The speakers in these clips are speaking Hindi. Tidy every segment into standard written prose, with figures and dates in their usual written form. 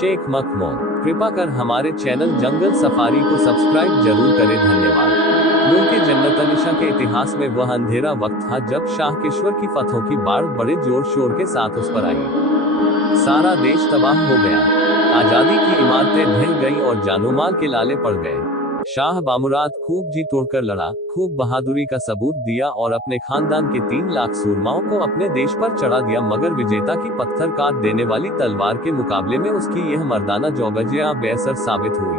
शेख मखमूद, कृपा कर हमारे चैनल जंगल सफारी को सब्सक्राइब जरूर करें, धन्यवाद। मुल्क जन्नत-ए-निशा के इतिहास में वह अंधेरा वक्त था जब शाह किश्वर की फतहों की बाढ़ बड़े जोर शोर के साथ उस पर आई। सारा देश तबाह हो गया, आजादी की इमारतें ढह गईं और जानोमाल के लाले पड़ गए। शाह बामुराद खूब जी तोड़कर लड़ा, खूब बहादुरी का सबूत दिया और अपने खानदान के 3 लाख सूरमाओं को अपने देश पर चढ़ा दिया, मगर विजेता की पत्थर काट देने वाली तलवार के मुकाबले में उसकी यह मर्दाना जौगजिया बेअसर साबित हुई।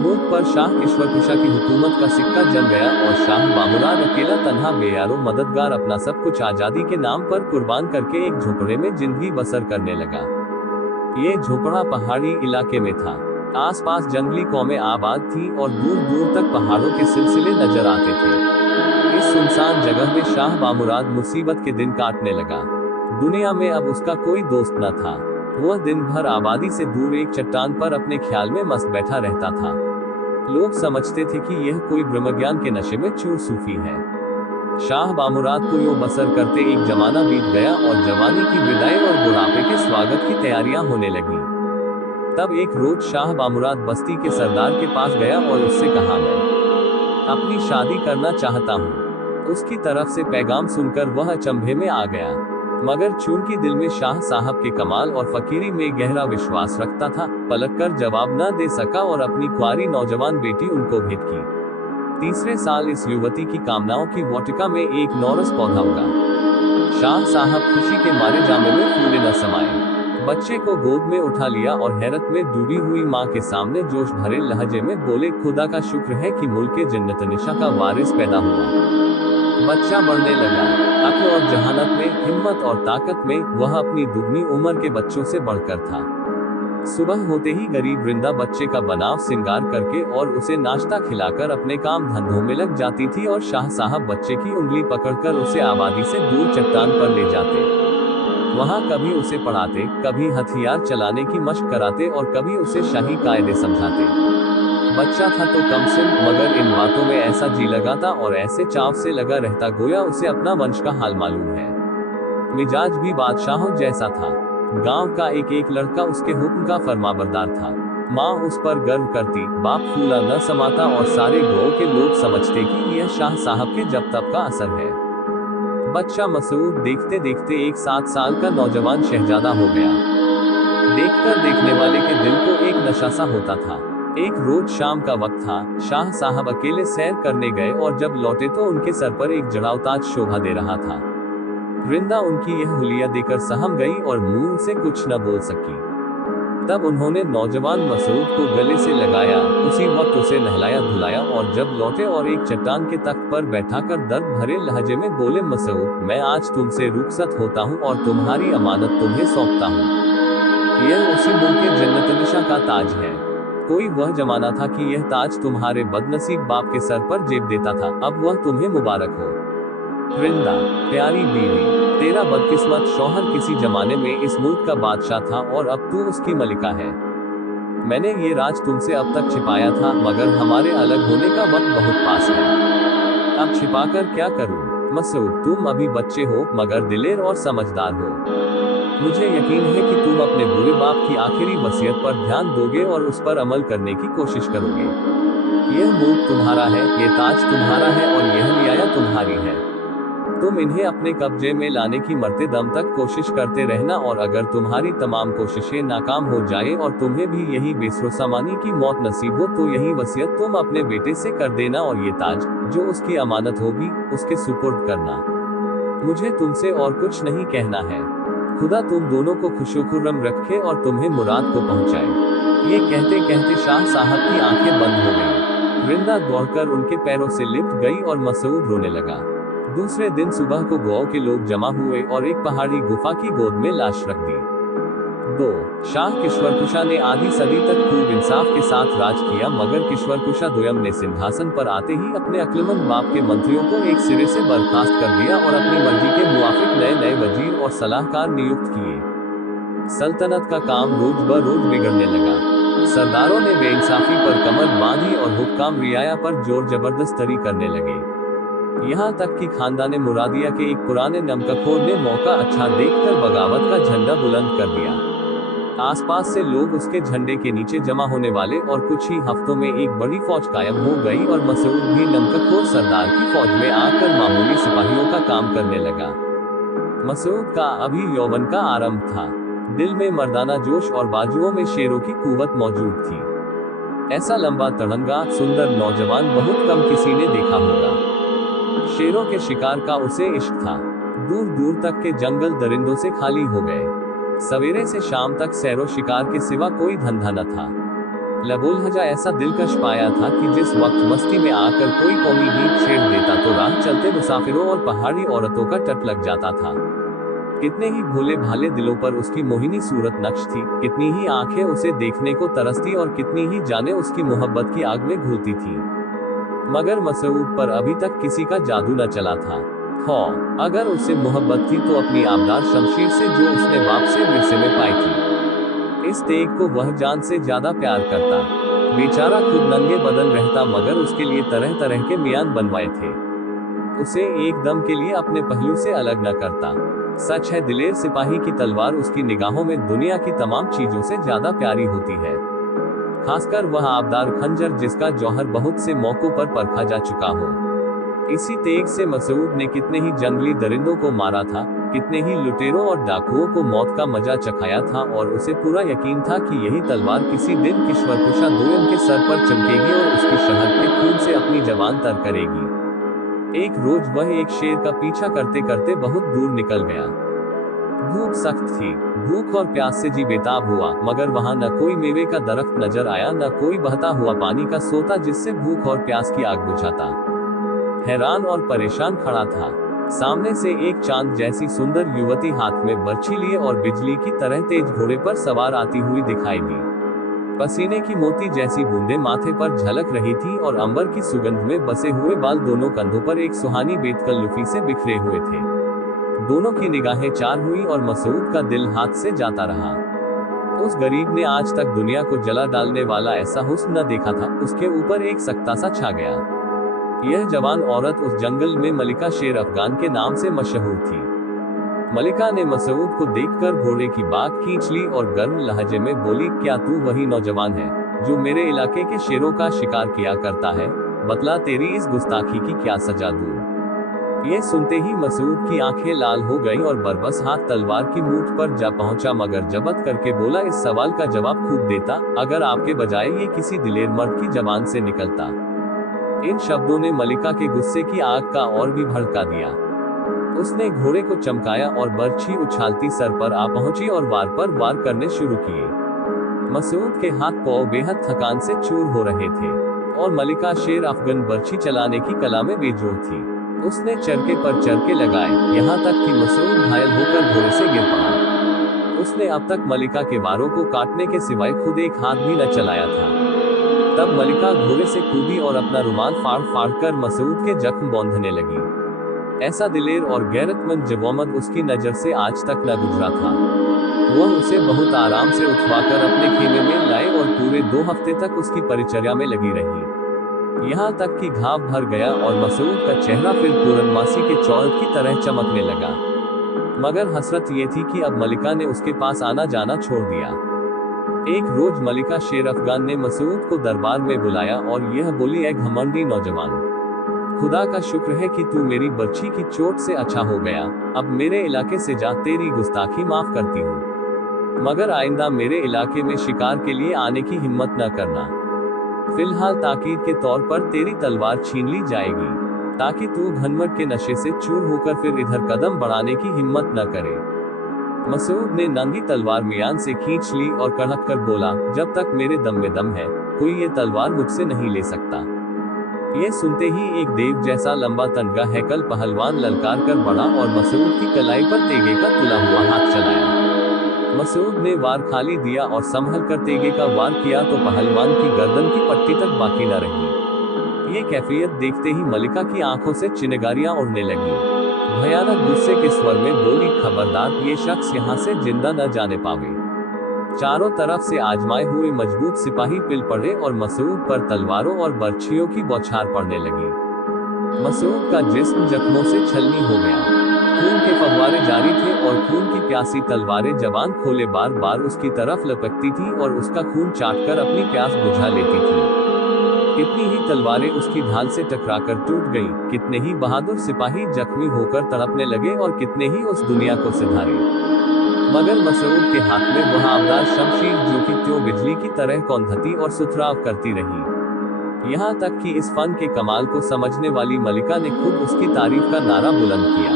मुल्क पर शाह किश्वर कुशा की हुकूमत का सिक्का जम गया और शाह बामुराद अकेला तन्हा बेयारो मददगार अपना सब कुछ आजादी के नाम पर कुर्बान करके एक झोपड़े में जिंदगी बसर करने लगा। ये झोपड़ा पहाड़ी इलाके में था, आसपास जंगली कौमें आबाद थी और दूर दूर तक पहाड़ों के सिलसिले नजर आते थे। इस सुनसान जगह में शाह बामुराद मुसीबत के दिन काटने लगा। दुनिया में अब उसका कोई दोस्त न था। वह दिन भर आबादी से दूर एक चट्टान पर अपने ख्याल में मस्त बैठा रहता था। लोग समझते थे कि यह कोई ब्रह्मज्ञान के नशे में चूर सूफी है। शाह बामुराद को यूं बसर करते एक जमाना बीत गया और जवानी की विदाई और बुढ़ापे के स्वागत की तैयारियां होने लगी। तब एक रोज शाह बामुराद बस्ती के सरदार के पास गया और उससे कहा, मैं अपनी शादी करना चाहता हूँ। उसकी तरफ से पैगाम सुनकर वह अचंभे में आ गया, मगर चूंकि दिल में शाह साहब के कमाल और फकीरी में गहरा विश्वास रखता था, पलक कर जवाब न दे सका और अपनी कुंवारी नौजवान बेटी उनको भेंट की। तीसरे साल इस युवती की कामनाओं की वाटिका में एक नौरस पौधा उगा। शाह साहब खुशी के मारे जामे में फूले न समाये, बच्चे को गोद में उठा लिया और हैरत में डूबी हुई माँ के सामने जोश भरे लहजे में बोले, खुदा का शुक्र है कि मुल्क जन्नत-ए-निशा का वारिस पैदा हुआ। बच्चा बढ़ने लगा, अक्ल और जहानत में, हिम्मत और ताकत में वह अपनी दुगनी उम्र के बच्चों से बढ़कर था। सुबह होते ही गरीब रिंदा बच्चे का बनाव सिंगार करके और उसे नाश्ता खिलाकर अपने काम धंधों में लग जाती थी और शाह साहब बच्चे की उंगली पकड़कर उसे आबादी से दूर चट्टान पर ले जाते। वहाँ कभी उसे पढ़ाते, कभी हथियार चलाने की मशक कराते और कभी उसे शाही कायदे समझाते। बच्चा था तो कम सिन, मगर इन बातों में ऐसा जी लगाता और ऐसे चाव से लगा रहता गोया उसे अपना वंश का हाल मालूम है। मिजाज भी बादशाहों जैसा था। गांव का एक एक लड़का उसके हुक्म का फरमाबरदार था। माँ उस पर गर्व करती, बाप फूला न समाता और सारे गांव के लोग समझते कि यह शाह साहब के जब तब का असर है। बच्चा मसूद देखते देखते एक 7 साल का नौजवान शहजादा हो गया। देखकर देखने वाले के दिल को एक नशा सा होता था। एक रोज शाम का वक्त था, शाह साहब अकेले सैर करने गए और जब लौटे तो उनके सर पर एक जड़ाव ताज शोभा दे रहा था। रिंदा उनकी यह हुलिया देकर सहम गई और मुंह से कुछ न बोल सकी। तब उन्होंने नौजवान मसूद को गले से लगाया, उसी वक्त उसे नहलाया धुलाया और जब लौटे और एक चट्टान के तख्त पर बैठाकर दर्द भरे लहजे में बोले, मसूद, मैं आज तुमसे रुखसत होता हूँ और तुम्हारी अमानत तुम्हें सौंपता हूँ। यह उसी मुल्क जन्नत-ए-निशा का ताज है। कोई वह जमाना था कि यह ताज तुम्हारे बदनसीब बाप के सर पर जेब देता था, अब वह तुम्हें मुबारक हो। रिंदा, प्यारी बीवी, तेरा बदकिस्मत शौहर किसी जमाने में इस मुल्क का बादशाह था और अब तू उसकी मलिका है। मैंने ये राज तुमसे अब तक छिपाया था, मगर हमारे अलग होने का वक्त बहुत पास है। अब छिपाकर क्या करूं? मसूद, तुम अभी बच्चे हो मगर दिलेर और समझदार हो। मुझे यकीन है कि तुम अपने बुरे बाप की आखिरी वसीयत पर ध्यान दोगे और उस पर अमल करने की कोशिश करोगे। यह मुल्क तुम्हारा है, ये ताज तुम्हारा है और यह रियाया तुम्हारी है। तुम इन्हें अपने कब्जे में लाने की मरते दम तक कोशिश करते रहना और अगर तुम्हारी तमाम कोशिशें नाकाम हो जाएं और तुम्हें भी यही बेसरोसामानी की मौत नसीब हो तो यही वसीयत तुम अपने बेटे से कर देना और ये ताज जो उसकी अमानत होगी उसके सुपुर्द करना। मुझे तुमसे और कुछ नहीं कहना है। खुदा तुम दोनों को खुशो-खुर्रम रखे और तुम्हें मुराद को पहुंचाए। ये कहते कहते शाह साहब की आंखें बंद हो गईं। रिंदा दौड़कर उनके पैरों से लिपट गई और मसूद रोने लगा। दूसरे दिन सुबह को गांव के लोग जमा हुए और एक पहाड़ी गुफा की गोद में लाश रख दी। 2. शाह किश्वर कुशा ने आधी सदी तक खूब इंसाफ के साथ राज किया, मगर किश्वर कुशा द्वयम ने सिंहासन पर आते ही अपने अक्लमंद बाप के मंत्रियों को एक सिरे से बर्खास्त कर दिया और अपनी मर्जी के मुआफिक नए नए वजीर और सलाहकार नियुक्त किए। सल्तनत का काम रोज ब रोज बिगड़ने लगा। सरदारों ने बेइंसाफी पर कमर बांधी और हुक्काम रियाया पर जोर जबरदस्ती करने लगे। यहाँ तक कि खानदाने मुरादिया के एक पुराने नमकखोर ने मौका अच्छा देखकर बगावत का झंडा बुलंद कर दिया। आसपास से लोग उसके झंडे के नीचे जमा होने वाले और कुछ ही हफ्तों में एक बड़ी फौज कायम हो गई और मसूद भी नमकखोर सरदार की फौज में आकर मामूली सिपाहियों का काम करने लगा। मसूद का अभी यौवन का आरंभ था। दिल में मर्दाना जोश और बाजुओं में शेरों की कुव्वत मौजूद थी। ऐसा लंबा तड़ंगा सुंदर नौजवान बहुत कम किसी ने देखा होगा। शेरों के शिकार का उसे इश्क था। दूर दूर तक के जंगल दरिंदों से खाली हो गए। सवेरे से शाम तक सैरो शिकार के सिवा कोई धंधा न था। लबोलहजा ऐसा दिलकश पाया था कि जिस वक्त मस्ती में आकर कोई कौमी गीत छेड़ देता तो राह चलते मुसाफिरों और पहाड़ी औरतों का टट लग जाता था। कितने ही भोले भाले दिलों पर उसकी मोहिनी सूरत नक्श थी, कितनी ही आंखें उसे देखने को तरसती और कितनी ही जाने उसकी मोहब्बत की आग में घुलती थी। मगर मसूद पर अभी तक किसी का जादू न चला था। अगर उससे मोहब्बत थी तो अपनी आबदार शमशीर से जो उसने बाप से विरसे में पाई थी। इस तेग को वह जान से ज्यादा प्यार करता। बेचारा खुद नंगे बदन रहता मगर उसके लिए तरह तरह के मियान बनवाए थे। उसे एक दम के लिए अपने पहलू से अलग न करता। सच है दिलेर सिपाही की तलवार उसकी निगाहों में दुनिया की तमाम चीजों से ज्यादा प्यारी होती है, खासकर वह आबदार खंजर जिसका जौहर बहुत से मौकों पर परखा जा चुका हो। इसी तेग से मसूद ने कितने ही जंगली दरिंदों को मारा था, कितने ही लुटेरों और डाकुओं को मौत का मजा चखाया था और उसे पूरा यकीन था कि यही तलवार किसी दिन किश्वर कुशा दोयम के सर पर चमकेगी और उसकी शहर के खून से अपनी जबान तर करेगी। एक रोज वह एक शेर का पीछा करते करते बहुत दूर निकल गया। भूख सख्त थी। भूख और प्यास से जी बेताब हुआ, मगर वहां न कोई मेवे का दरख्त नजर आया, न कोई बहता हुआ पानी का सोता जिससे भूख और प्यास की आग बुझाता। हैरान और परेशान खड़ा था। सामने से एक चांद जैसी सुंदर युवती हाथ में बर्छी लिए और बिजली की तरह तेज घोड़े पर सवार आती हुई दिखाई दी। पसीने की मोती जैसी बूंदें माथे पर झलक रही थी और अंबर की सुगंध में बसे हुए बाल दोनों कंधों पर एक सुहानी बेतकल्लुफी से बिखरे हुए थे। दोनों की निगाहें चार हुई और मसूद का दिल हाथ से जाता रहा। उस गरीब ने आज तक दुनिया को जला डालने वाला ऐसा हुस्न न देखा था। उसके ऊपर एक सख्ता सा छा गया। यह जवान औरत उस जंगल में मलिका शेर अफगान के नाम से मशहूर थी। मलिका ने मसूद को देखकर घोड़े की बाग खींच ली और गर्म लहजे में बोली, क्या तू वही नौजवान है जो मेरे इलाके के शेरों का शिकार किया करता है? बतला तेरी इस गुस्ताखी की क्या सजा दूं? ये सुनते ही मसूद की आंखें लाल हो गईं और बरबस हाथ तलवार की मूठ पर जा पहुंचा, मगर जबत करके बोला, इस सवाल का जवाब खूब देता अगर आपके बजाय ये किसी दिलेर मर्द की जबान से निकलता। इन शब्दों ने मलिका के गुस्से की आग का और भी भड़का दिया। उसने घोड़े को चमकाया और बर्छी उछालती सर पर आ पहुंची और वार पर वार करने शुरू किए। मसूद के हाथ पांव बेहद थकान से चूर हो रहे थे और मलिका शेर अफगान बर्छी चलाने की कला में बेजोड़ थी। उसने चरके पर चरके लगाए, यहाँ तक कि मसूद घायल होकर घोड़े से गिर पड़ा। उसने अब तक मलिका के वारों को काटने के सिवाय खुद एक हाथ भी न चलाया था। तब मलिका घोड़े से कूदी और अपना रुमाल फाड़ फाड़ कर मसूद के जख्म बांधने लगी। ऐसा दिलेर और गैरतमंद जवामत उसकी नजर से आज तक न गुजरा था। वह उसे बहुत आराम से उठवाकर अपने खेमे में लाए और पूरे 2 हफ्ते तक उसकी परिचर्या में लगी रही। यहाँ तक कि घाव भर गया और मसूद का चेहरा फिर पूर्णमासी के चौथ की तरह चमकने लगा। मगर हसरत ये थी कि अब मलिका ने उसके पास आना जाना छोड़ दिया। एक रोज मलिका शेर अफगान ने मसूद को दरबार में बुलाया और यह बोली, ऐ घमंडी नौजवान, खुदा का शुक्र है कि तू मेरी बर्छी की चोट से अच्छा हो गया। अब मेरे इलाके से जा, तेरी गुस्ताखी माफ करती हूँ, मगर आइंदा मेरे इलाके में शिकार के लिए आने की हिम्मत न करना। फिलहाल ताकीद के तौर पर तेरी तलवार छीन ली जाएगी, ताकि तू घनमट के नशे से चूर होकर फिर इधर कदम बढ़ाने की हिम्मत न करे। मसूद ने नंगी तलवार मियान से खींच ली और कड़क कर बोला, जब तक मेरे दम में दम है कोई ये तलवार मुझसे नहीं ले सकता। ये सुनते ही एक देव जैसा लंबा तनगा हैकल पहलवान ललकार कर बढ़ा और मसूद की कलाई पर तेगे का तुला हुआ हाथ चलाया। मसूद ने वार खाली दिया और संभल कर तेगे का वार किया तो पहलवान की गर्दन की पट्टी तक बाकी न रही। ये कैफियत देखते ही मलिका की आंखों से चिनगारियां उड़ने लगी। भयानक गुस्से के स्वर में बोली, खबरदार, ये शख्स यहाँ से जिंदा न जाने पावे। चारों तरफ से आजमाए हुए मजबूत सिपाही पिल पड़े और मसूद पर तलवारों और बर्छियों की बौछार पड़ने लगी। मसूद का जिस्म जख्मों से छलनी हो गया। खून के फव्वारे जारी थे और खून की प्यासी तलवारें जबान खोले बार बार उसकी तरफ लपकती थी और उसका खून चाटकर अपनी प्यास बुझा लेती थी। कितनी ही तलवारें उसकी ढाल से टकराकर टूट गईं, कितने ही बहादुर सिपाही जख्मी होकर तड़पने लगे और कितने ही उस दुनिया को सिधारे। मगर मसऊद के हाथ में वह आबदार शमशीर जो कि त्यों बिजली की तरह कौंधती और सुथराव करती रही। यहाँ तक कि इस फन के कमाल को समझने वाली मलिका ने खुद उसकी तारीफ का नारा बुलंद किया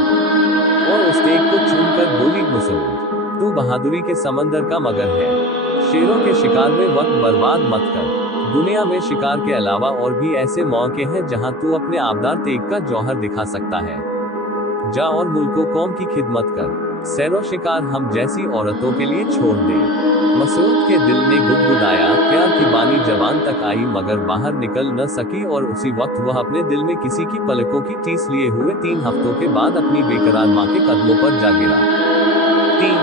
और उस तेग को चूमकर बोली, मसऊद तू बहादुरी के समंदर का मगर है, शेरों के शिकार में वक्त बर्बाद मत कर। दुनिया में शिकार के अलावा और भी ऐसे मौके हैं जहां तू अपने आबदार तेग का जौहर दिखा सकता है। जा और मुल्को कौम की खिदमत कर, सैरो शिकार हम जैसी औरतों के लिए छोड़ दे। मसऊद के दिल ने गुदगुदाया, प्यार की बानी जबान तक आई मगर बाहर निकल न सकी और उसी वक्त वह अपने दिल में किसी की पलकों की टीस लिए हुए 3 हफ्तों के बाद अपनी बेकरार माँ के कदमों पर जा गिरा। 3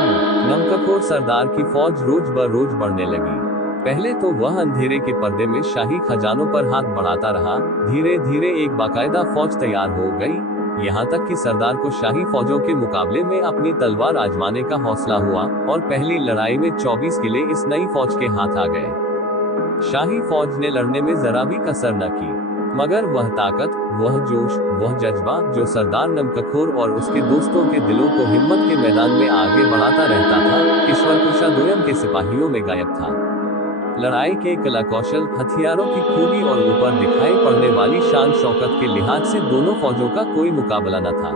नमकखोर सरदार की फौज रोज ब रोज बढ़ने लगी। पहले तो वह अंधेरे के पर्दे में शाही खजानों पर हाथ बढ़ाता रहा, धीरे धीरे एक बाकायदा फौज तैयार हो गई, यहाँ तक कि सरदार को शाही फौजों के मुकाबले में अपनी तलवार आजमाने का हौसला हुआ और पहली लड़ाई में 24 किले इस नई फौज के हाथ आ गए। शाही फौज ने लड़ने में जरा भी कसर न की, मगर वह ताकत, वह जोश, वह जज्बा जो सरदार नमकखोर और उसके दोस्तों के दिलों को हिम्मत के मैदान में आगे बढ़ाता रहता था, ईश्वरकुशा दोयम के सिपाहियों में गायब था। लड़ाई के कला कौशल, हथियारों की खूबी और ऊपर दिखाई पड़ने वाली शान शौकत के लिहाज से दोनों फौजों का कोई मुकाबला न था।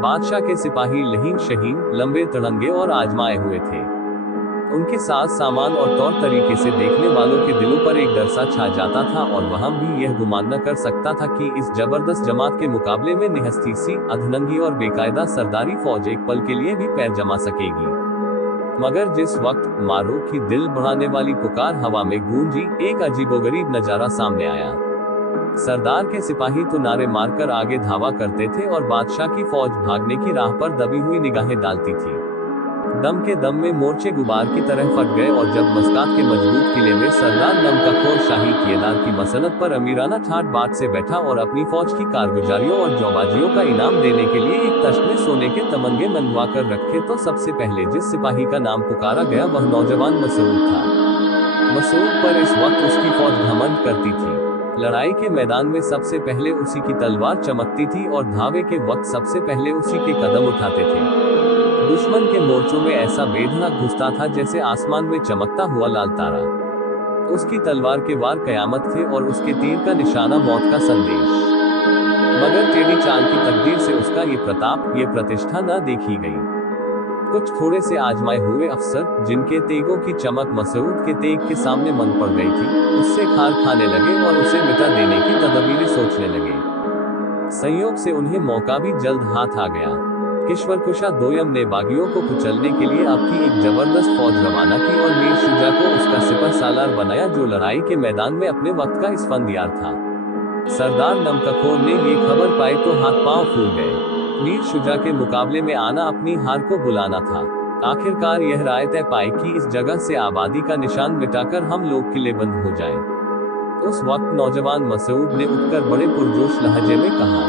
बादशाह के सिपाही लहीन शहीन, लंबे तड़ंगे और आजमाए हुए थे। उनके साथ सामान और तौर तरीके से देखने वालों के दिलों पर एक डर सा छा जाता था और वह भी यह गुमान न कर सकता था कि इस जबरदस्त जमात के मुकाबले में निहस्ती सी, अधनंगी और बेकायदा सरदारी फौज एक पल के लिए भी पैर जमा सकेगी। मगर जिस वक्त मारो की दिल बढ़ाने वाली पुकार हवा में गूंजी, एक अजीबोगरीब नजारा सामने आया। सरदार के सिपाही तो नारे मारकर आगे धावा करते थे और बादशाह की फौज भागने की राह पर दबी हुई निगाहें डालती थी। दम के दम में मोर्चे गुबार की तरह फट गए और जब मस्कात के मजबूत किले में सरदार नमकखोर शाही किलेदार की मसनत पर अमीराना ठाट बाट से बैठा और अपनी फौज की कारगुजारियों और जौबाजियों का इनाम देने के लिए एक तश्त में सोने के तमंगे मनवा कर रखे, तो सबसे पहले जिस सिपाही का नाम पुकारा गया वह नौजवान मसऊद था। मसऊद पर इस वक्त उसकी फौज घमंड करती थी। लड़ाई के मैदान में सबसे पहले उसी की तलवार चमकती थी और धावे के वक्त सबसे पहले उसी के कदम उठाते थे। दुश्मन के मोर्चों में ऐसा बेधड़क घुसता था जैसे आसमान में चमकता हुआ लाल तारा। उसकी तलवार के वार कयामत थे और उसके तीर का निशाना मौत का संदेश। मगर टेढ़ी चाल की तकदीर से उसका ये प्रताप, ये प्रतिष्ठा न देखी गई। कुछ थोड़े से आजमाए हुए अफसर, जिनके तेगों की चमक मसऊद के तेग के सामने मन पड़ गई थी, उससे खार खाने लगे और उसे मिटा देने की तदबीरें सोचने लगे। संयोग से उन्हें मौका भी जल्द हाथ आ गया। ईश्वरकुशा दोयम ने बागियों को कुचलने के लिए आपकी एक जबरदस्त फौज रवाना की और मीर शुजा को उसका सिपह सालार बनाया, जो लड़ाई के मैदान में अपने वक्त का इस्फंदियार था। सरदार नमकखोर ने ये खबर पाई तो हाथ पांव फूल गए। मीर शुजा के मुकाबले में आना अपनी हार को बुलाना था। आखिरकार यह राय तय पाई कि इस जगह से आबादी का निशान मिटाकर हम लोग किलेबंद हो जाएं। उस वक्त नौजवान मसऊद ने उठकर बड़े पुरजोश लहजे में कहा,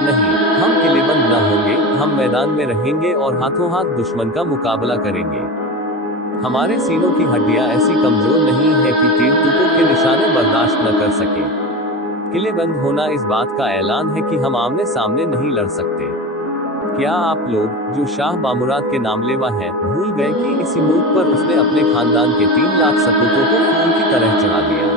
नहीं, हम किलेबंद न होंगे, हम मैदान में रहेंगे और हाथों हाथ दुश्मन का मुकाबला करेंगे। हमारे सीनों की हड्डियां ऐसी कमजोर नहीं है कि तीर तुपों के निशाने बर्दाश्त न कर सके। किलेबंद होना इस बात का ऐलान है कि हम आमने सामने नहीं लड़ सकते। क्या आप लोग, जो शाह बामुराद के नामलेवा हैं, भूल गए कि इसी मुल्क पर उसने अपने खानदान के 3 लाख सपूतों को खून की तरह चढ़ा दिया?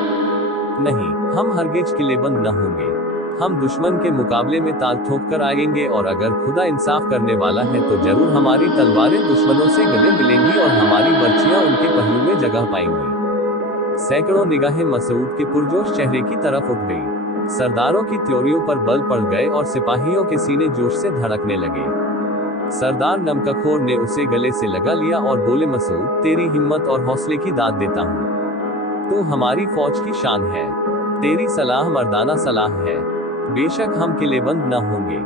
नहीं, हम हरगिज किलेबंद न होंगे। हम दुश्मन के मुकाबले में ताल ठोक कर आएंगे और अगर खुदा इंसाफ करने वाला है तो जरूर हमारी तलवारें दुश्मनों से गले मिलेंगी और हमारी बर्छियां उनके पहलू में जगह पाएंगी। सैकड़ों निगाहें मसऊद के पुरजोश चेहरे की तरफ उठ गई। सरदारों की त्योरियों पर बल पड़ गए और सिपाहियों के सीने जोश से धड़कने लगे। सरदार नमकखोर ने उसे गले से लगा लिया और बोले, मसऊद, तेरी हिम्मत और हौसले की दाद देता हूँ। तू हमारी फौज की शान है। तेरी सलाह मर्दाना सलाह है। बेशक हम किलेबंद न होंगे,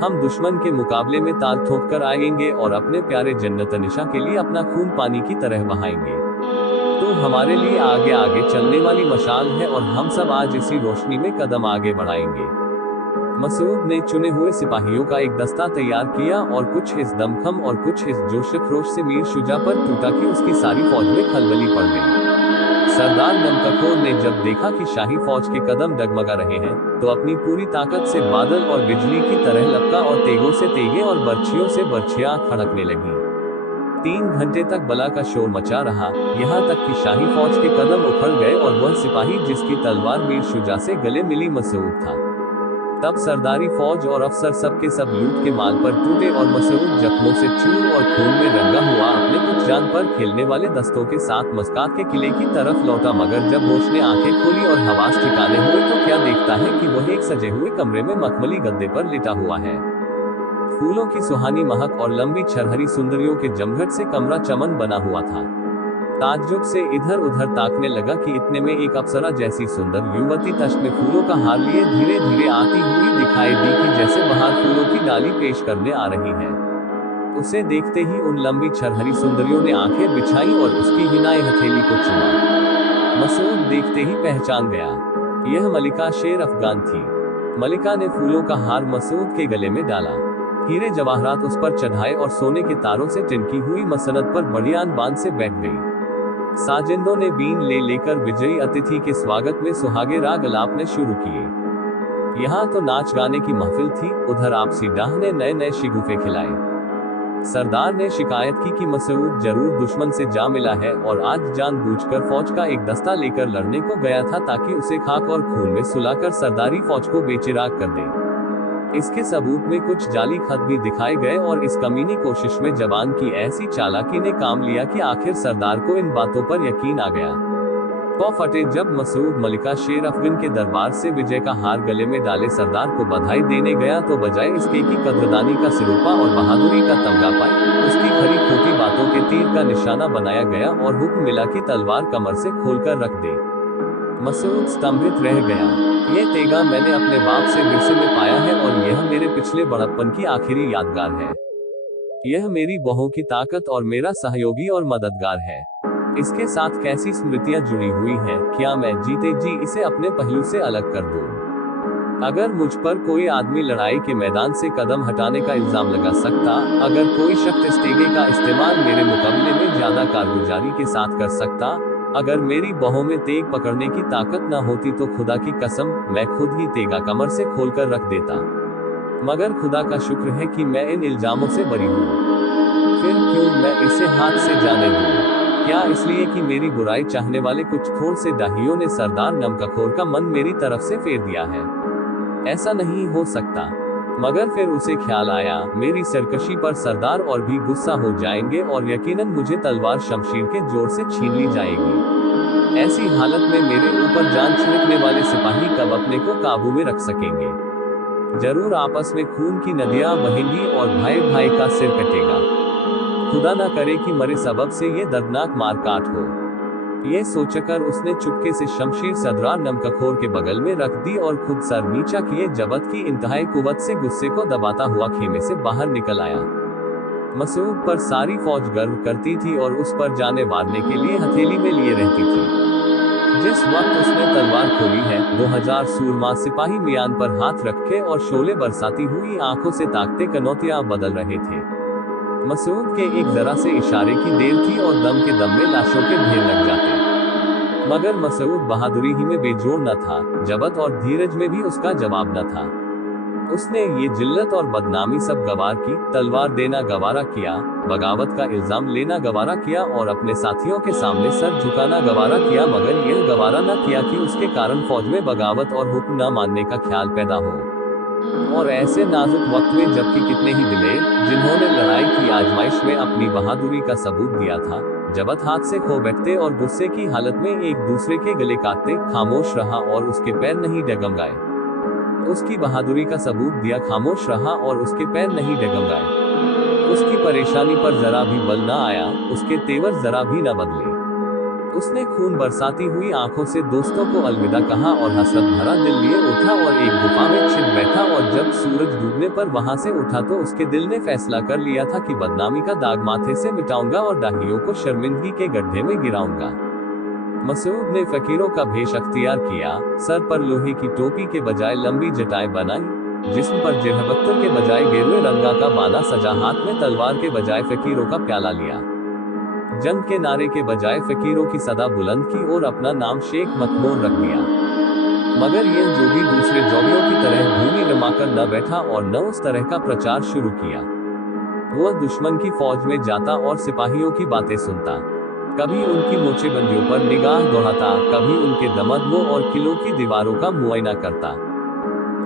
हम दुश्मन के मुकाबले में ताल ठोक कर आएंगे और अपने प्यारे जन्नत निशा के लिए अपना खून पानी की तरह बहाएंगे। तो हमारे लिए आगे आगे चलने वाली मशाल है और हम सब आज इसी रोशनी में कदम आगे बढ़ाएंगे। मसूद ने चुने हुए सिपाहियों का एक दस्ता तैयार किया और कुछ इस दमखम और कुछ इस जोश से मीर शुजा पर टूटा कि उसकी सारी फौज में खलबली पड़ गई। सरदार नमकखोर ने जब देखा कि शाही फौज के कदम डगमगा रहे हैं, तो अपनी पूरी ताकत से बादल और बिजली की तरह लपका और तेगों से तेगे और बर्छियों से बर्छियां खड़कने लगी। 3 घंटे तक बला का शोर मचा रहा, यहाँ तक कि शाही फौज के कदम उखड़ गए और वह सिपाही जिसकी तलवार मीर शुजा से गले मिली मसूद था। तब सरदारी फौज और अफसर सब के सब लूट के माल पर टूटे और मसूद जख्मों से चूर और खून में रंगा हुआ अपने कुछ जान पर खेलने वाले दस्तों के साथ मस्कात के किले की तरफ लौटा। मगर जब होश ने आंखें खोली और हवास ठिकाने हुए तो क्या देखता है कि वह एक सजे हुए कमरे में मखमली गद्दे पर लेटा हुआ है। फूलों की सुहानी महक और लंबी छरहरी सुंदरियों के जमघट से कमरा चमन बना हुआ था। ताज्जुब से इधर उधर ताकने लगा कि इतने में एक अप्सरा जैसी सुंदर युवती तश्त में फूलों का हार लिए धीरे धीरे आती हुई दिखाई दी कि जैसे बाहर फूलों की डाली पेश करने आ रही है। उसे देखते ही उन लंबी छरहरी सुंदरियों ने आंखें बिछाई और उसकी हिनाए हथेली को चूमा। मसूद देखते ही पहचान गया, यह मलिका शेर अफगान थी। मलिका ने फूलों का हार मसूद के गले में डाला, हीरे जवाहरात उस पर चढ़ाए और सोने के तारों से टिनकी हुई मसनद पर बढ़ियान बांध से बैठ गई। साजिंदों ने बीन ले लेकर विजयी अतिथि के स्वागत में सुहागे राग अलापने शुरू किए। यहाँ तो नाच गाने की महफिल थी, उधर आपसी डाह ने नए नए शिगुफे खिलाए। सरदार ने शिकायत की कि मसूद जरूर दुश्मन से जा मिला है और आज जानबूझकर फौज का एक दस्ता लेकर लड़ने को गया था ताकि उसे खाक और खून में सुलाकर सरदारी फौज को बेचिराग कर दे। इसके सबूत में कुछ जाली खत भी दिखाए गए और इस कमीनी कोशिश में जवान की ऐसी चालाकी ने काम लिया कि आखिर सरदार को इन बातों पर यकीन आ गया। तो फटे जब मसूद मलिका शेर अफगान के दरबार से विजय का हार गले में डाले सरदार को बधाई देने गया तो बजाय इसके की कद्रदानी का सिरोपा और बहादुरी का तमगा पाए, उसकी खरी खोटी बातों के तीर का निशाना बनाया गया और हुक्म मिला कि तलवार कमर से खोलकर रख दे। मसूद स्तंभित रह गया। ये तेगा मैंने अपने बाप से विरसे में पाया है और यह मेरे पिछले बड़प्पन की आखिरी यादगार है। यह मेरी बहू की ताकत और मेरा सहयोगी और मददगार है। इसके साथ कैसी स्मृतियां जुड़ी हुई हैं, क्या मैं जीते जी इसे अपने पहलू से अलग कर दूं? अगर मुझ पर कोई आदमी लड़ाई के मैदान से कदम हटाने का इल्जाम लगा सकता, अगर कोई शख्स इस तेगे का इस्तेमाल मेरे मुकाबले में ज्यादा कारगुजारी के साथ कर सकता, अगर मेरी बाहों में तेग पकड़ने की ताकत न होती तो खुदा की कसम मैं खुद ही तेगा कमर से खोलकर रख देता। मगर खुदा का शुक्र है कि मैं इन इल्जामों से बरी हूँ। फिर क्यों मैं इसे हाथ से जाने दूँ? क्या इसलिए कि मेरी बुराई चाहने वाले कुछ थोड़ से दाहियों ने सरदार नमकखोर का मन मेरी तरफ से फेर दिया है? ऐसा नहीं हो सकता। मगर फिर उसे ख्याल आया, मेरी सरकशी पर सरदार और भी गुस्सा हो जाएंगे और यकीनन मुझे तलवार शमशीर के जोर से छीन ली जाएगी। ऐसी हालत में मेरे ऊपर जान छिड़कने वाले सिपाही कब अपने को काबू में रख सकेंगे? जरूर आपस में खून की नदियां बहेंगी और भाई भाई का सिर कटेगा। खुदा ना करे कि मरे सबब से ये दर्दनाक मारकाट हो। ये सोचकर उसने चुपके से शमशीर सरदार नमकखोर के बगल में रख दी और खुद सर नीचा किए जबत की इंतहाई कुव्वत से गुस्से को दबाता हुआ खेमे से बाहर निकल आया। मसूद पर सारी फौज गर्व करती थी और उस पर जाने मारने के लिए हथेली में लिए रहती थी। जिस वक्त उसने तलवार खोली है, 2000 सूरमा सिपाही मियान पर हाथ रखे और शोले बरसाती हुई आंखों से ताकते कनौतियां बदल रहे थे। मसूद के एक जरा से इशारे की देर थी और दम के दम में लाशों के ढेर लग जाते। मगर मसूद बहादुरी ही में बेजोड़ न था, जबत और धीरज में भी उसका जवाब न था। उसने ये जिल्लत और बदनामी सब गवार की, तलवार देना गवारा किया, बगावत का इल्जाम लेना गवारा किया और अपने साथियों के सामने सर झुकाना गवारा किया, मगर यह गवारा न किया कि उसके कारण फौज में बगावत और हुक्म न मानने का ख्याल पैदा हो। और ऐसे नाजुक वक्त में जबकि कितने ही दिलेर, जिन्होंने लड़ाई की आजमाइश में अपनी बहादुरी का सबूत दिया था, जबत हाथ से खो बैठते और गुस्से की हालत में एक दूसरे के गले काटते, खामोश रहा और उसके पैर नहीं डगमगाए। उसकी बहादुरी का सबूत दिया, खामोश रहा और उसके पैर नहीं डगमगाए। उसकी परेशानी पर जरा भी बल न आया, उसके तेवर जरा भी न बदले। उसने खून बरसाती हुई आंखों से दोस्तों को अलविदा कहा और हसरत भरा दिल लिए उठा और एक गुफा में छिप बैठा और जब सूरज डूबने पर वहां से उठा तो उसके दिल ने फैसला कर लिया था कि बदनामी का दाग माथे से मिटाऊंगा और दाहियों को शर्मिंदगी के गड्ढे में गिराऊंगा। मसूद ने फकीरों का भेष अख्तियार किया, सर पर लोहे की टोपी के बजाय लंबी जटाएं बनाई, जिस्म पर जिरहबख्तर के बजाय गेरुए रंगा का बाना सजा, हाथ में तलवार के बजाय फकीरों का प्याला लिया। जंग के नारे के बजाय फकीरों की सदा बुलंद की और अपना नाम शेख मखमूर रख दिया। मगर यह जोगी दूसरे जोगियों की तरह भूमि रमाकर न बैठा और न उस तरह का प्रचार शुरू किया। वह दुश्मन की फौज में जाता और सिपाहियों की बातें सुनता, कभी उनकी मोर्चेबंदियों पर निगाह दौड़ाता, कभी उनके दमदमों और किलों की दीवारों का मुआयना करता।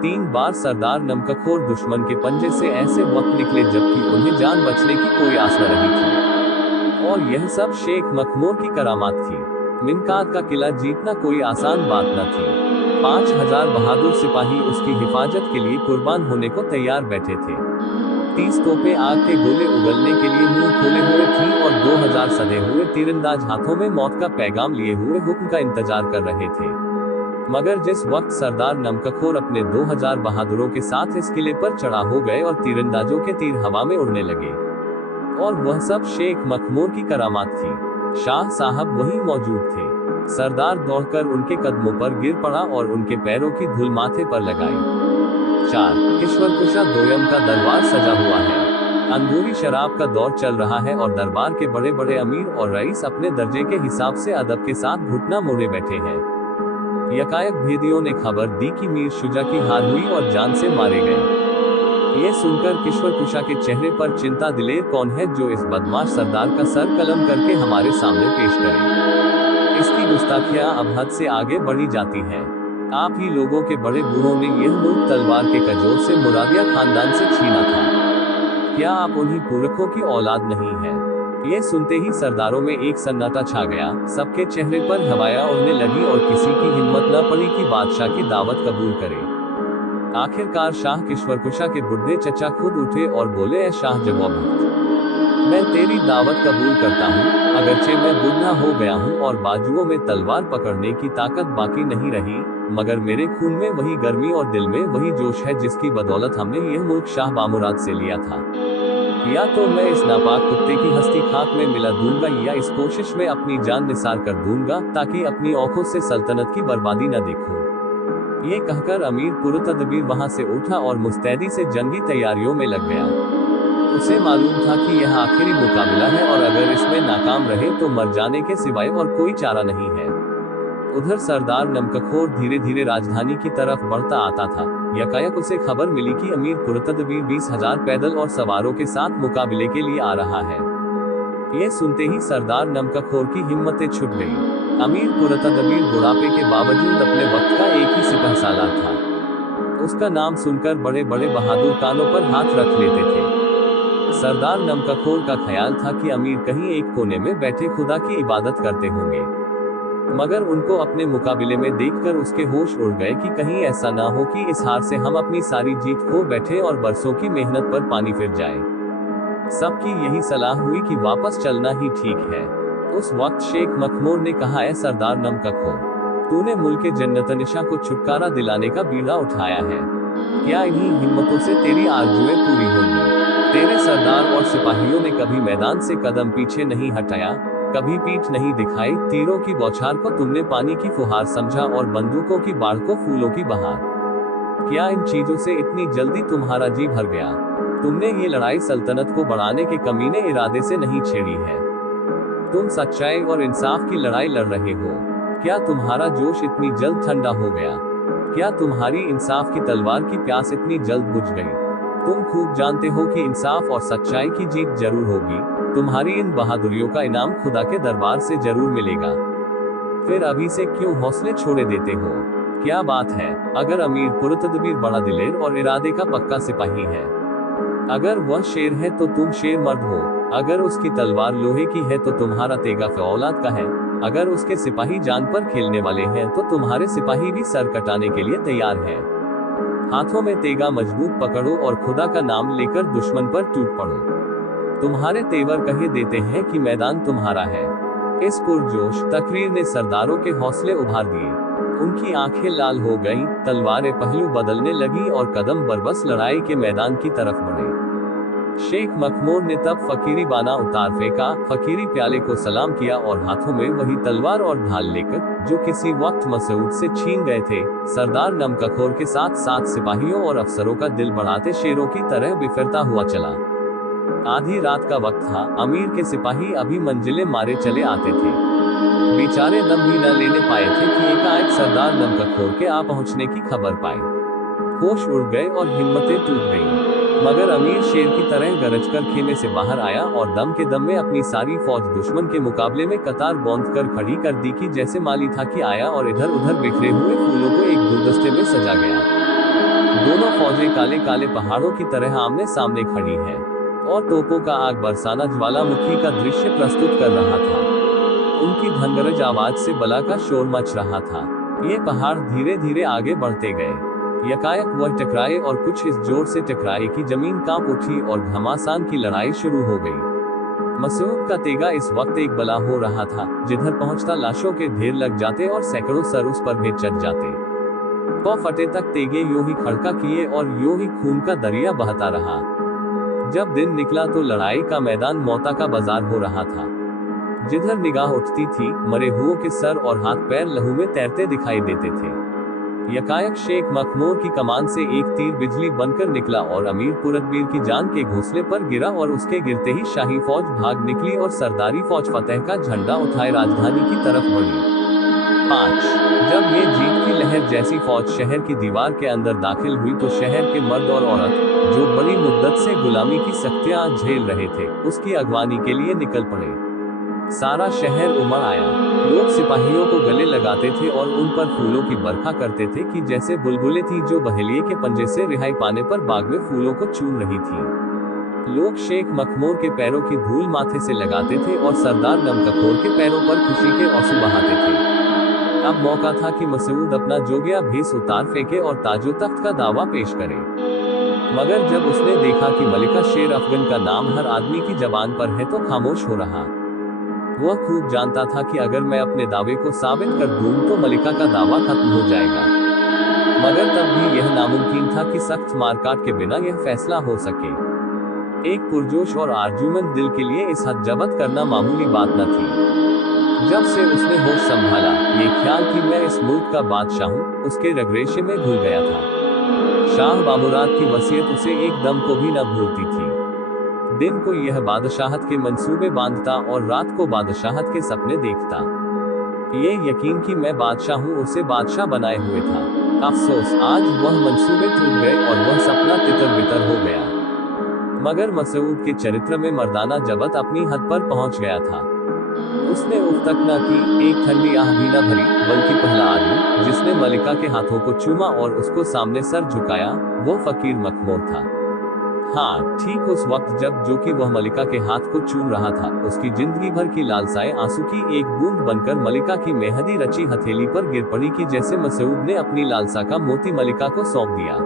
3 बार सरदार नमकखोर दुश्मन के पंजे से ऐसे वक्त निकले जबकि उन्हें जान बचने की कोई आस न रही थी। और यह सब शेख मखमूर की करामात थी। मिनकात का किला जीतना कोई आसान बात न थी। 5000 बहादुर सिपाही उसकी हिफाजत के लिए कुर्बान होने को तैयार बैठे थे। 30 तोपें आग के गोले उगलने के लिए मुंह खोले हुए थीं और 2000 सधे हुए तीरंदाज हाथों में मौत का पैगाम लिए हुए हुक्म का इंतजार कर रहे थे। मगर जिस वक्त सरदार नमकखोर अपने 2000 बहादुरों के साथ इस किले पर चढ़ा हो गए और तीरंदाजों के तीर हवा में उड़ने लगे, और वह सब शेख मखमूर की करामात थी। शाह साहब वहीं मौजूद थे। सरदार दौड़कर उनके कदमों पर गिर पड़ा और उनके पैरों की धूल माथे पर लगाई। 4 ईश्वरकुशा दोयम का दरबार सजा हुआ है। अंगूरी शराब का दौर चल रहा है और दरबार के बड़े बड़े अमीर और रईस अपने दर्जे के हिसाब से अदब के साथ घुटना मोड़े बैठे हैं। यकायक भेदियों ने खबर दी कि मीर शुजा की हार हुई और जान से मारे गए। ये सुनकर किश्वरकुशा के चेहरे पर चिंता दिलेर कौन है जो इस बदमाश सरदार का सर कलम करके हमारे सामने पेश करे। इसकी गुस्ताखियां अब हद से आगे बढ़ी जाती हैं। आप ही लोगों के बड़े बूढ़ों ने यह मुल्क तलवार के कजोर से मुरादिया खानदान से छीना था। क्या आप उन्हीं पुरखों की औलाद नहीं है? ये सुनते ही सरदारों में एक सन्नाटा छा गया। सबके चेहरे पर हवाया उड़ने लगी और किसी की हिम्मत न पड़ी कि बादशाह की दावत कबूल करे। आखिरकार शाह किश्वरकुशा के बुढ़े चचा खुद उठे और बोले, ऐ शाह जवाब, मैं तेरी दावत कबूल करता हूँ, अगरचे मैं बूढ़ा हो गया हूँ और बाजुओं में तलवार पकड़ने की ताकत बाकी नहीं रही, मगर मेरे खून में वही गर्मी और दिल में वही जोश है जिसकी बदौलत हमने यह मुल्क शाह बामुराद से लिया था। या तो मैं इस नापाक कुत्ते की हस्ती खाक में मिला दूंगा या इस कोशिश में अपनी जान निसार कर दूंगा ताकि अपनी आंखों से सल्तनत की बर्बादी न देखूं। ये कहकर अमीर पुरतदबीर वहां से उठा और मुस्तैदी से जंगी तैयारियों में लग गया। उसे मालूम था कि यह आखिरी मुकाबला है और अगर इसमें नाकाम रहे तो मर जाने के सिवाय और कोई चारा नहीं है। उधर सरदार नमकखोर धीरे धीरे राजधानी की तरफ बढ़ता आता था। यकायक उसे खबर मिली कि अमीर पुरतदबीर 20,000 पैदल और सवारों के साथ मुकाबले के लिए आ रहा है। यह सुनते ही सरदार नमकखोर की हिम्मतें छूट गई। अमीर पुरतदबीर बुढ़ापे के बावजूद अपने वक्त का एक ही सिपहसालार था। उसका नाम सुनकर बड़े बड़े बहादुर कानों पर हाथ रख लेते थे। सरदार नमकखोर का ख्याल था कि अमीर कहीं एक कोने में बैठे खुदा की इबादत करते होंगे, मगर उनको अपने मुकाबले में देखकर उसके होश उड़ गए कि कहीं ऐसा ना हो कि इस हार से हम अपनी सारी जीत खो बैठे और बरसों की मेहनत पर पानी फिर जाए। सबकी यही सलाह हुई कि वापस चलना ही ठीक है। उस वक्त शेख मखमूर ने कहा, है सरदार नमकखोर, तूने मुल्क जन्नतनिशा को छुटकारा दिलाने का बीड़ा उठाया है। क्या इन्हीं हिम्मतों से तेरी आरजुएं पूरी होंगी? तेरे सरदार और सिपाहियों ने कभी मैदान से कदम पीछे नहीं हटाया, कभी पीठ नहीं दिखाई। तीरों की बौछार को तुमने पानी की फुहार समझा और बंदूकों की बाढ़ को फूलों की बहार। क्या इन चीजों से इतनी जल्दी तुम्हारा जी भर गया? तुमने ये लड़ाई सल्तनत को बढ़ाने के कमीने इरादे से नहीं छेड़ी है। तुम सच्चाई और इंसाफ की लड़ाई लड़ रहे हो। क्या तुम्हारा जोश इतनी जल्द ठंडा हो गया? क्या तुम्हारी इंसाफ की तलवार की प्यास इतनी जल्द बुझ गई? तुम खूब जानते हो कि इंसाफ और सच्चाई की जीत जरूर होगी। तुम्हारी इन बहादुरियों का इनाम खुदा के दरबार से जरूर मिलेगा। फिर अभी से क्यों हौसले छोड़े देते हो? क्या बात है? अगर अमीर पुरतदबीर बड़ा दिलेर और इरादे का पक्का सिपाही है, अगर वह शेर है तो तुम शेर मर्द हो। अगर उसकी तलवार लोहे की है तो तुम्हारा तेगा औलाद का है। अगर उसके सिपाही जान पर खेलने वाले हैं तो तुम्हारे सिपाही भी सर कटाने के लिए तैयार हैं। हाथों में तेगा मजबूत पकड़ो और खुदा का नाम लेकर दुश्मन पर टूट पड़ो। तुम्हारे तेवर कहे देते हैं कि मैदान तुम्हारा है। इस पुरजोश तकरीर ने सरदारों के हौसले उभार दिए। उनकी आंखें लाल हो गईं, तलवारें पहलू बदलने लगी और कदम बरबस लड़ाई के मैदान की तरफ बढ़े। शेख मखमूर ने तब फकीरी बाना उतार फेंका, फकीरी प्याले को सलाम किया और हाथों में वही तलवार और ढाल लेकर, जो किसी वक्त मसूद से छीन गए थे, सरदार नमकखोर के साथ साथ सिपाहियों और अफसरों का दिल बढ़ाते शेरों की तरह बिफरता हुआ चला। आधी रात का वक्त था, अमीर के सिपाही अभी मंजिलें मारे चले आते थे। बेचारे दम भी न लेने पाए थे कि एकाएक सरदार नमकखोर के आ पहुंचने की खबर पाए। होश उड़ गए और हिम्मतें टूट गईं। मगर अमीर शेर की तरह गरज कर खेमे से बाहर आया और दम के दम में अपनी सारी फौज दुश्मन के मुकाबले में कतार बांध कर खड़ी कर दी कि जैसे माली था कि आया और इधर उधर बिखरे हुए फूलों को एक गुलदस्ते में सजा गया। दोनों फौजें काले काले पहाड़ों की तरह आमने सामने खड़ी है और तोपों का आग बरसाना ज्वालामुखी का दृश्य प्रस्तुत कर रहा था। उनकी धनगरज आवाज से बला का शोर मच रहा था। ये पहाड़ धीरे धीरे आगे बढ़ते गए। यकायक वह टकराए और कुछ इस जोर से टकराए कि जमीन कांप उठी और घमासान की लड़ाई शुरू हो गई। मसूद का तेगा इस वक्त एक बला हो रहा था, जिधर पहुंचता लाशों के ढेर लग जाते और सैकड़ों सर उस पर भेद चढ़ जाते। तो फटे तक तेगे यूं ही खड़का किए और यूं ही खून का दरिया बहता रहा। जब दिन निकला तो लड़ाई का मैदान मौता का बाजार हो रहा था। जिधर निगाह उठती थी, मरे हुओं के सर और हाथ पैर लहू में तैरते दिखाई देते थे। यकायक शेख मखमूर की कमान से एक तीर बिजली बनकर निकला और अमीर पुरतबीर की जान के घोंसले पर गिरा और उसके गिरते ही शाही फौज भाग निकली और सरदारी फौज फतेह का झंडा उठाए राजधानी की तरफ बढ़ी। 5 जब ये जीत की लहर जैसी फौज शहर की दीवार के अंदर दाखिल हुई तो शहर के मर्द और औरत, जो बड़ी मुद्दत से गुलामी की सख्तियां झेल रहे थे, उसकी अगवानी के लिए निकल पड़े। सारा शहर उमड़ आया। लोग सिपाहियों को गले लगाते थे और उन पर फूलों की बरखा करते थे कि जैसे बुलबुलें थी जो बहेलिये के पंजे से रिहाई पाने पर बाग में फूलों को चूम रही थी। लोग शेख मखमूर के पैरों की धूल माथे से लगाते थे और सरदार नमकखोर के पैरों पर खुशी के आंसू बहाते थे। अब मौका था कि मसूद अपना जोगिया भेस उतार फेंके और ताजो तख्त का दावा पेश करे। मगर जब उसने देखा कि मलिका शेर अफगन का नाम हर आदमी की जबान पर है तो खामोश हो रहा। वह खूब जानता था कि अगर मैं अपने दावे को साबित कर दूं तो मलिका का दावा खत्म हो जाएगा। मगर तब भी यह नामुमकिन था कि सख्त मारकाट के बिना यह फैसला हो सके। एक पुरजोश और आरजूमंद दिल के लिए इस हद जब्त करना मामूली बात न थी। जब से उसने होश संभाला, ये ख्याल कि मैं इस मुल्क का बादशाह हूँ, उसके रगरेशे में घुल गया था। शाह बामुराद की वसीयत उसे एक दम को भी न भूलती थी। दिन को यह बादशाहत के मंसूबे बांधता और रात को बादशाहत के सपने देखता। ये यकीन कि मैं बादशाह हूँ उसे बादशाह बनाए हुए था। अफसोस, आज वह मंसूबे टूट गए और वह सपना तितर बितर हो गया। मगर मसूद के चरित्र में मर्दाना जबत अपनी हद पर पहुंच गया था। उसने उफ तक न की, एक ठंडी आह भी न भरी, बल्कि पहला आदमी जिसने मलिका के हाथों को चूमा और उसको सामने सर झुकाया, वो फकीर मखमूर था। हाँ, ठीक उस वक्त जब जो कि वह मलिका के हाथ को चूम रहा था, उसकी जिंदगी भर की लालसाएं आंसू की एक बूंद बनकर मलिका की मेहंदी रची हथेली पर गिर पड़ी कि जैसे मसूद ने अपनी लालसा का मोती मलिका को सौंप दिया।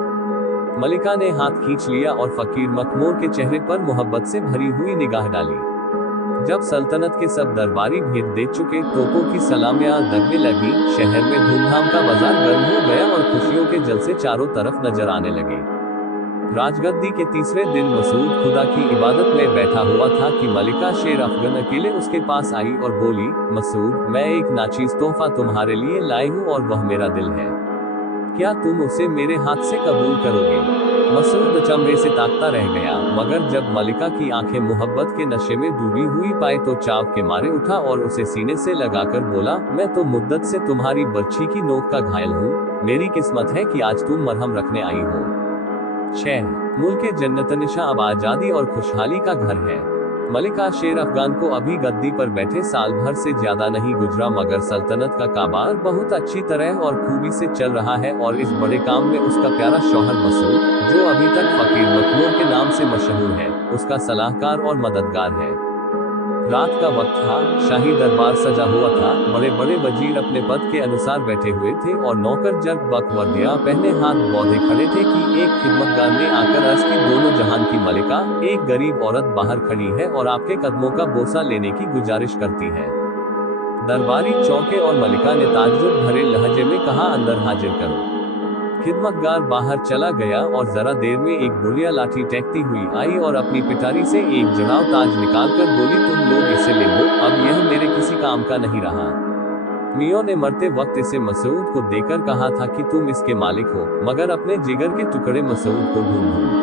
मलिका ने हाथ खींच लिया और फकीर मखमूर के चेहरे पर मोहब्बत से भरी हुई निगाह डाली। जब सल्तनत के सब दरबारी भेद दे चुके, तोपों की सलामियां दगने लगी, शहर में धूमधाम का बाजार गर्म हो गया और खुशियों के जलसे चारों तरफ नजर आने लगे। राजगद्दी के तीसरे दिन मसूद खुदा की इबादत में बैठा हुआ था कि मलिका शेर अफगन अकेले उसके पास आई और बोली, मसूद, मैं एक नाचीज तोहफा तुम्हारे लिए लाई हूँ और वह मेरा दिल है। क्या तुम उसे मेरे हाथ से कबूल करोगे? मसूद अचंभे से ताकता रह गया, मगर जब मलिका की आंखें मोहब्बत के नशे में डूबी हुई पाए तो चाव के मारे उठा और उसे सीने से लगाकर बोला, मैं तो मुद्दत से तुम्हारी बर्छी की नोक का घायल हूँ। मेरी किस्मत है कि आज तुम मरहम रखने आई हो। 6 मुल्क जन्नतनिशा अब आजादी और खुशहाली का घर है। मलिका शेर अफगान को अभी गद्दी पर बैठे साल भर से ज्यादा नहीं गुजरा, मगर सल्तनत का काबार बहुत अच्छी तरह और खूबी से चल रहा है और इस बड़े काम में उसका प्यारा शौहर मसूद, जो अभी तक फकीर मखमूर के नाम से मशहूर है, उसका सलाहकार और मददगार है। रात का वक्त था, शाही दरबार सजा हुआ था, बड़े बड़े वजीर अपने पद के अनुसार बैठे हुए थे और नौकर जग बक वर्दियां पहने हाथ बौधे खड़े थे कि एक खिदमतगार ने आकर अर्ज की, दोनों जहान की मलिका, एक गरीब औरत बाहर खड़ी है और आपके कदमों का बोसा लेने की गुजारिश करती है। दरबारी चौंके और मलिका ने ताज्जुब भरे लहजे में कहा, अंदर हाजिर करो। खिदमतगार बाहर चला गया और जरा देर में एक बुढ़िया लाठी टेकती हुई आई और अपनी पिटारी से एक जड़ाव ताज निकालकर बोली, तुम लोग इसे ले लो, अब यह मेरे किसी काम का नहीं रहा। मियों ने मरते वक्त इसे मसूद को देकर कहा था कि तुम इसके मालिक हो, मगर अपने जिगर के टुकड़े मसूद को ढूंढो।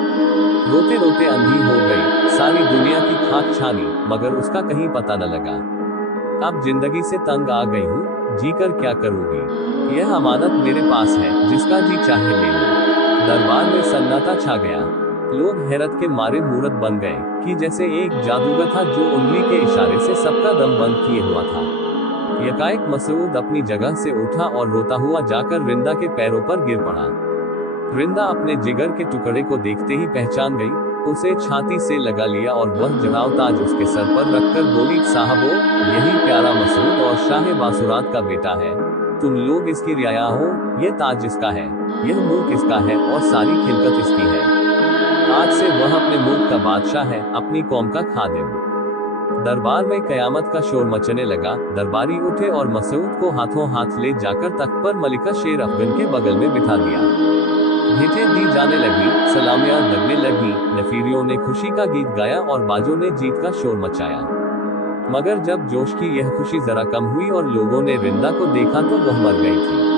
रोते रोते अंधी हो गई, सारी दुनिया की खाक छानी, मगर उसका कहीं पता न लगा। अब जिंदगी से तंग आ गई हूँ, जी कर क्या करूँगी, यह अमानत मेरे पास है, जिसका जी चाहे ले लो। दरबार में सन्नाटा छा गया। लोग हैरत के मारे मूर्त बन गए कि जैसे एक जादूगर था जो उंगली के इशारे से सबका दम बंद किए हुआ था। यकाएक मसूद अपनी जगह से उठा और रोता हुआ जाकर रिंदा के पैरों पर गिर पड़ा। रिंदा अपने जिगर के टुकड़े को देखते ही पहचान गई, उसे छाती से लगा लिया और वह जड़ाव ताज उसके सर पर रखकर बोली, साहबो, यही प्यारा मसूद और शाह बासुरात का बेटा है, तुम लोग इसकी रियाया हो, यह ताज इसका है, यह मुल्क इसका है और सारी खिलकत इसकी है। आज से वह अपने मुल्क का बादशाह है, अपनी कौम का खादिम। दरबार में कयामत का शोर मचने लगा। दरबारी उठे और मसूद को हाथों हाथ ले जाकर तख्त पर मलिका शेर अफगन के बगल में बिठा दिया। भेंटें दी जाने लगी, सलामियां लगने लगी, नफीरियों ने खुशी का गीत गाया और बाजों ने जीत का शोर मचाया। मगर जब जोश की यह खुशी जरा कम हुई और लोगों ने रिंदा को देखा तो वह मर गई थी।